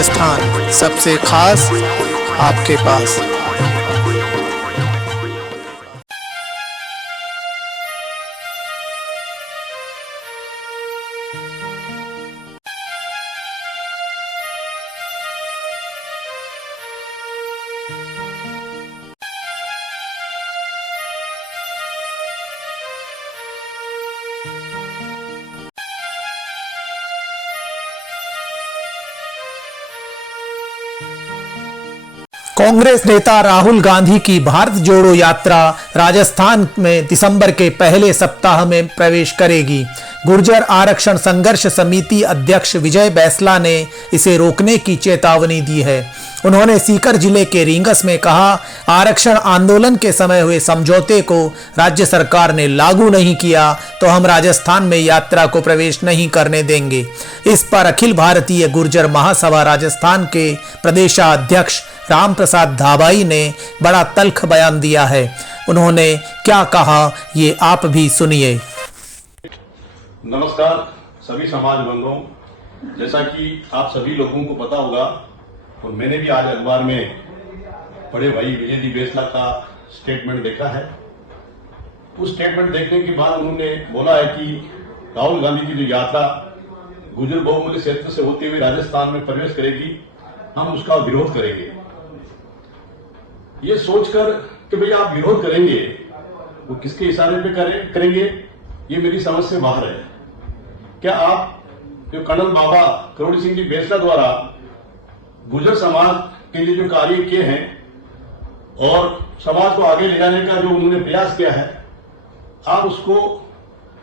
राजस्थान सबसे खास आपके पास। कांग्रेस नेता राहुल गांधी की भारत जोड़ो यात्रा राजस्थान में दिसंबर के पहले सप्ताह में प्रवेश करेगी। गुर्जर आरक्षण संघर्ष समिति अध्यक्ष विजय बैसला ने इसे रोकने की चेतावनी दी है। उन्होंने सीकर जिले के रींगस में कहा, आरक्षण आंदोलन के समय हुए समझौते को राज्य सरकार ने लागू नहीं किया तो हम राजस्थान में यात्रा को प्रवेश नहीं करने देंगे। इस पर अखिल भारतीय गुर्जर महासभा राजस्थान के प्रदेशाध्यक्ष राम प्रसाद धाबाई ने बड़ा तल्ख बयान दिया है। उन्होंने क्या कहा, ये आप भी सुनिए। नमस्कार सभी समाज बंधुओं, जैसा कि आप सभी लोगों को पता होगा और मैंने भी आज अखबार में बड़े भाई विजय जी बैसला का स्टेटमेंट देखा है। उस स्टेटमेंट देखने के बाद उन्होंने बोला है कि राहुल गांधी की जो यात्रा गुर्जर बहुमूल्य क्षेत्र से होते हुए राजस्थान में प्रवेश करेगी, हम उसका विरोध करेंगे। ये सोचकर कि भैया आप विरोध करेंगे, वो किसके इशारे पे करेंगे, ये मेरी समझ से बाहर है। क्या आप जो कर्नल बाबा करोड़ी सिंह जी बैसला द्वारा गुर्जर समाज के लिए जो कार्य किए हैं और समाज को आगे ले जाने का जो उन्होंने प्रयास किया है, आप उसको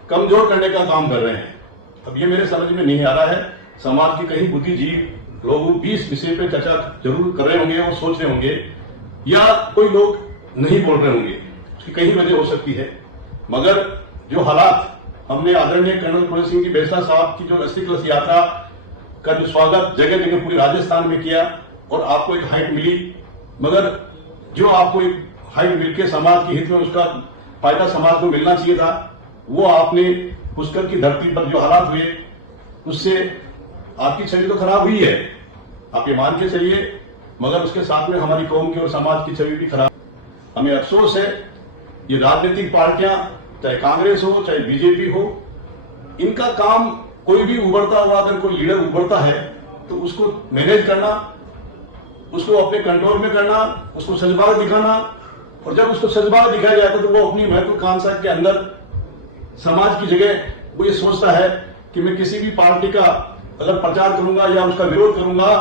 कमजोर करने का काम कर रहे हैं। अब ये मेरे समझ में नहीं आ रहा है। समाज के कहीं बुद्धिजीवी लोग भी इस विषय पे चर्चा जरूर कर रहे होंगे और सोच रहे होंगे, या कोई लोग नहीं बोल रहे होंगे, उसकी कहीं वजह हो सकती है। मगर जो हालात हमने आदरणीय कर्नल करोड़ी सिंह जी बैसला साहब की जो अस्थि कलश यात्रा का जो स्वागत जगह जगह पूरे राजस्थान में किया और आपको एक हाइट मिली, मगर जो आपको एक हाइट मिलकर समाज के हित में उसका फायदा समाज को मिलना चाहिए था, वो आपने पुष्कर की धरती पर जो हालात हुए उससे आपकी छवि तो खराब हुई है, आप ये मान के चलिए, मगर उसके साथ में हमारी कौम की और समाज की छवि भी खराब। हमें अफसोस है, ये राजनीतिक पार्टियां चाहे कांग्रेस हो चाहे बीजेपी हो, इनका काम कोई भी उभरता हुआ अगर कोई लीडर उभरता है तो उसको मैनेज करना, उसको अपने कंट्रोल में करना, उसको सजबाग दिखाना, और जब उसको सजबाग दिखाया जाता है तो वो अपनी महत्वाकांक्षा के अंदर समाज की जगह वो ये सोचता है कि मैं किसी भी पार्टी का अगर प्रचार करूंगा या उसका विरोध करूंगा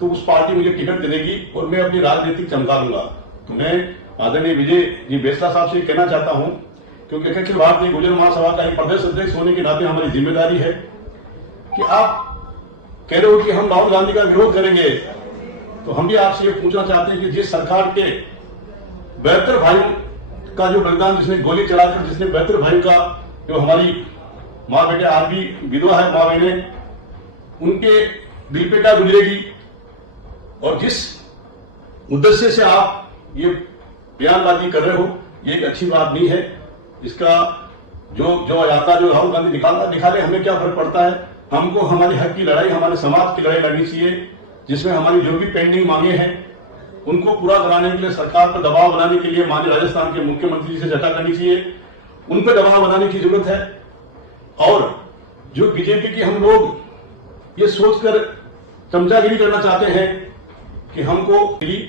तो उस पार्टी मुझे टिकट दे देगी और मैं अपनी राजनीतिक चमका लूंगा। तो मैं आदरणीय विजय जी बैसला साहब से कहना चाहता हूं, क्योंकि अखिल भारतीय गुर्जर महासभा का एक प्रदेश अध्यक्ष होने के नाते हमारी जिम्मेदारी है कि आप कह रहे हो कि हम राहुल गांधी का विरोध करेंगे, तो हम भी आपसे ये पूछना चाहते हैं कि जिस सरकार के 72 भाइयों का जो बलिदान, जिसने गोली चलाकर, जिसने 72 भाइयों का जो हमारी माँ बेटे आज भी विधवा है, माँ बहने, उनके दिल पे क्या गुजरेगी, और जिस उद्देश्य से आप ये बयानबाजी कर रहे हो, ये एक अच्छी बात नहीं है। इसका जो यात्रा जो राहुल गांधी निकाले, हमें क्या फर्क पड़ता है। हमको हमारे हक की लड़ाई, हमारे समाज की लड़ाई लड़नी चाहिए, जिसमें हमारी जो भी पेंडिंग मांगे हैं उनको पूरा कराने के लिए सरकार पर दबाव बनाने के लिए माननीय राजस्थान के मुख्यमंत्री जी से चर्चा करनी चाहिए, उन पर दबाव बनाने की जरूरत है। और जो बीजेपी की हम लोग ये सोचकर चमचागिरी करना चाहते हैं कि हमको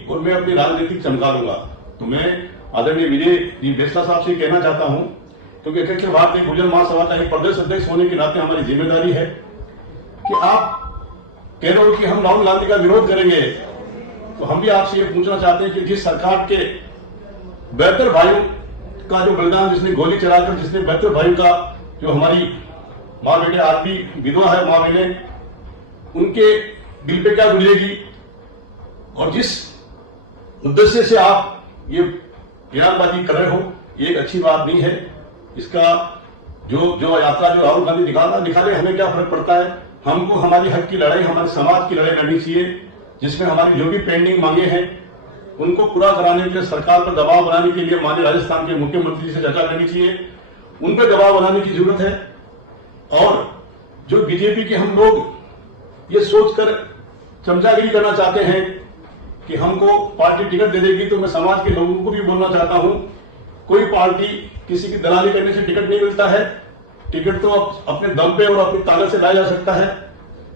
और मैं अपनी राजनीतिक चमका लूंगा, तो मैं आदरणीय विजय जी बैसला साहब से कहना चाहता हूं, क्योंकि अखिल भारतीय गुर्जर महासभा का एक प्रदेश अध्यक्ष होने के नाते हमारी जिम्मेदारी है कि आप कह रहे हो कि हम राहुल गांधी का विरोध करेंगे, तो हम भी आपसे ये पूछना चाहते हैं कि जिस सरकार के 72 भाइयों का जो बलिदान, जिसने गोली चलाकर, जिसने 72 भाइयों का जो हमारी माँ बेटे आज भी विधवा है, माँ बहने, उनके दिल पे क्या गुजरेगी, और जिस उद्देश्य से आप ये बयानबाजी कर रहे हो, ये एक अच्छी बात नहीं है। इसका जो यात्रा जो राहुल गांधी निकाले, हमें क्या फर्क पड़ता है। हमको हमारी हक की लड़ाई, हमारे समाज की लड़ाई लड़नी चाहिए, जिसमें हमारी जो भी पेंडिंग मांगे हैं उनको पूरा कराने के लिए सरकार पर दबाव बनाने के लिए माननीय राजस्थान के मुख्यमंत्री से चर्चा करनी चाहिए, उन पर दबाव बनाने की जरूरत है। और जो बीजेपी के हम लोग ये सोचकर चमचागिरी करना चाहते हैं कि हमको पार्टी टिकट दे देगी, तो मैं समाज के लोगों को भी बोलना चाहता हूं, कोई पार्टी किसी की दलाली करने से टिकट नहीं मिलता है। टिकट तो अपने दम पे और अपनी ताकत से लाया जा सकता है।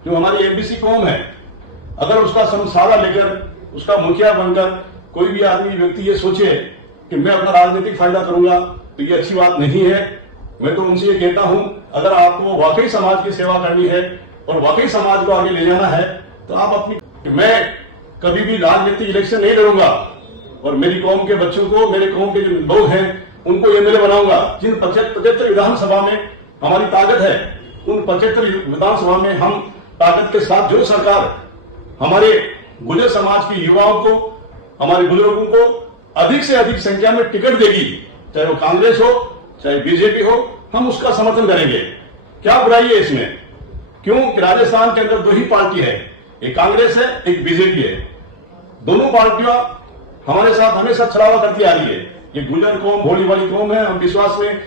जो हमारी एमबीसी कौम है, अगर उसका समसारा लेकर उसका मुखिया बनकर कोई भी आदमी व्यक्ति ये सोचे कि मैं अपना राजनीतिक फायदा करूंगा, तो ये अच्छी बात नहीं है। मैं तो उनसे ये कहता हूं, अगर आपको वाकई समाज की सेवा करनी है और वाकई समाज को आगे ले जाना है, तो आप अपनी, मैं कभी भी राजनीतिक इलेक्शन नहीं लड़ूंगा और मेरी कौम के बच्चों को, मेरे कौम के जो लोग हैं उनको एमएलए बनाऊंगा। जिन 75 विधानसभा में हमारी ताकत है, उन 75 विधानसभा में हम ताकत के साथ जो सरकार हमारे गुर्जर समाज के युवाओं को, हमारे बुजुर्गों को अधिक से अधिक संख्या में टिकट देगी, चाहे वो कांग्रेस हो चाहे बीजेपी हो, हम उसका समर्थन करेंगे। क्या बुराई है इसमें? क्यों कि राजस्थान के अंदर दो ही पार्टी है, एक कांग्रेस है, एक बीजेपी है। दोनों पार्टियां हमारे साथ हमेशा छलावा करती आ रही है। ये गुर्जर कौम भोली वाली कौम है। हम विश्वास में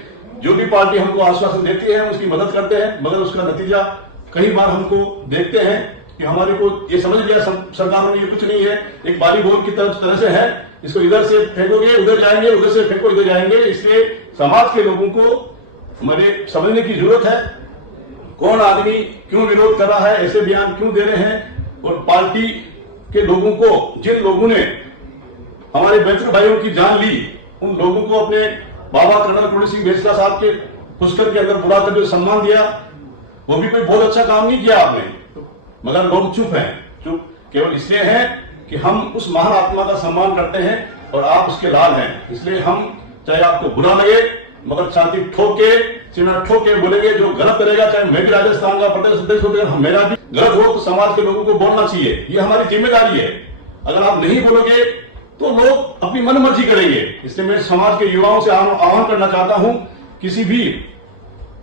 जो भी पार्टी हमको आश्वासन देती है उसकी मदद करते हैं, मगर उसका नतीजा कई बार हमको देखते हैं कि हमारे को ये समझ लिया सरकारों ने ये कुछ नहीं है, एक बाली बॉल की तरह से है, इसको इधर से फेंकोगे उधर जाएंगे, उधर से फेंको इधर जाएंगे। इसलिए समाज के लोगों को हमें समझने की जरूरत है, कौन आदमी क्यों विरोध कर रहा है, ऐसे बयान क्यों दे रहे हैं, और पार्टी के लोगों को, जिन लोगों ने हमारे बहत्तर भाइयों की जान ली, उन लोगों को अपने बाबा कर्नल कुंवर सिंह बेसला साहब के पुष्कर के अंदर बुलाकर जो सम्मान दिया, वो भी कोई बहुत अच्छा काम नहीं किया आपने, मगर लोग चुप हैं। चुप केवल इसलिए है कि हम उस महान आत्मा का सम्मान करते हैं और आप उसके लाल हैं। इसलिए हम, चाहे आपको बुरा लगे, मगर छाती ठोके, सीना ठोके बोलेंगे। जो गलत करेगा, चाहे मैं भी राजस्थान का प्रदेश अध्यक्ष होकर मेरा भी गलत हो, तो समाज के लोगों को बोलना चाहिए, ये हमारी जिम्मेदारी है। अगर आप नहीं बोलोगे तो लोग अपनी मन मर्जी करेंगे। इसलिए मैं समाज के युवाओं से आह्वान करना चाहता हूं, किसी भी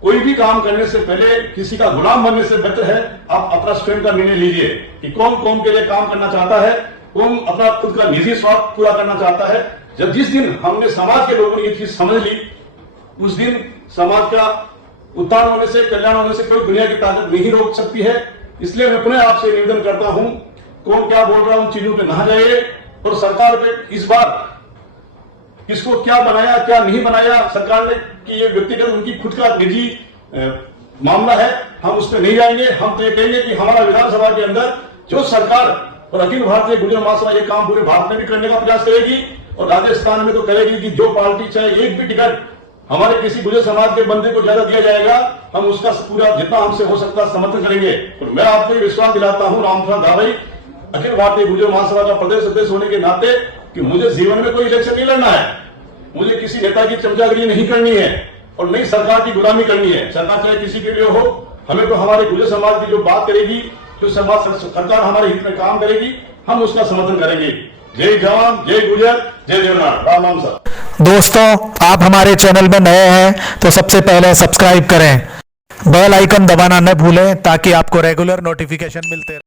कोई भी काम करने से पहले किसी का गुलाम बनने से बेहतर है आप अपना स्वयं का निर्णय लीजिए कि कौन कौन के लिए काम करना चाहता है, कौन अपना खुद का निजी स्वार्थ पूरा करना चाहता है। जब जिस दिन हमने समाज के लोगों ने ये चीज समझ ली, उस दिन समाज का उत्थान होने से, कल्याण होने से कोई दुनिया की ताकत नहीं रोक सकती है। इसलिए मैं पुनः आपसे निवेदन करता हूं, कौन क्या बोल रहा है उन चीजों पे नहा जाइए, और सरकार पे इस बार किसको क्या बनाया क्या नहीं बनाया सरकार ने, कि ये व्यक्तिगत उनकी खुद का निजी मामला है, हम उस पर नहीं जाएंगे। हम तो ये कहेंगे कि हमारा विधानसभा के अंदर जो सरकार और अखिल भारतीय गुर्जर महासभा ये काम पूरे भारत में भी करने का प्रयास करेगी, और राजस्थान में तो करेगी कि जो पार्टी चाहे एक भी टिकट हमारे किसी गुर्जर समाज के बंदे को ज्यादा दिया जाएगा, हम उसका पूरा जितना हमसे हो सकता है समर्थन करेंगे। और मैं आपको विश्वास दिलाता हूं रामप्रसाद दाभई, अखिल भारतीय गुर्जर महासभा का प्रदेश अध्यक्ष होने के नाते, कि मुझे जीवन में कोई इलेक्शन नहीं लड़ना है, मुझे किसी नेता की चमचागिरी नहीं करनी है और नहीं सरकार की गुलामी करनी है। सरकार चाहे किसी के लिए हो, हमें तो हमारे गुर्जर समाज की जो बात करेगी, जो समाज सरकार हमारे हित में काम करेगी, हम उसका समर्थन करेंगे। जय जवान, जय गुर्जर, जय देवनाथ। राम राम सर। दोस्तों, आप हमारे चैनल में नए हैं तो सबसे पहले सब्सक्राइब करें, बेल आइकन दबाना न भूलें ताकि आपको रेगुलर नोटिफिकेशन मिलते रहे।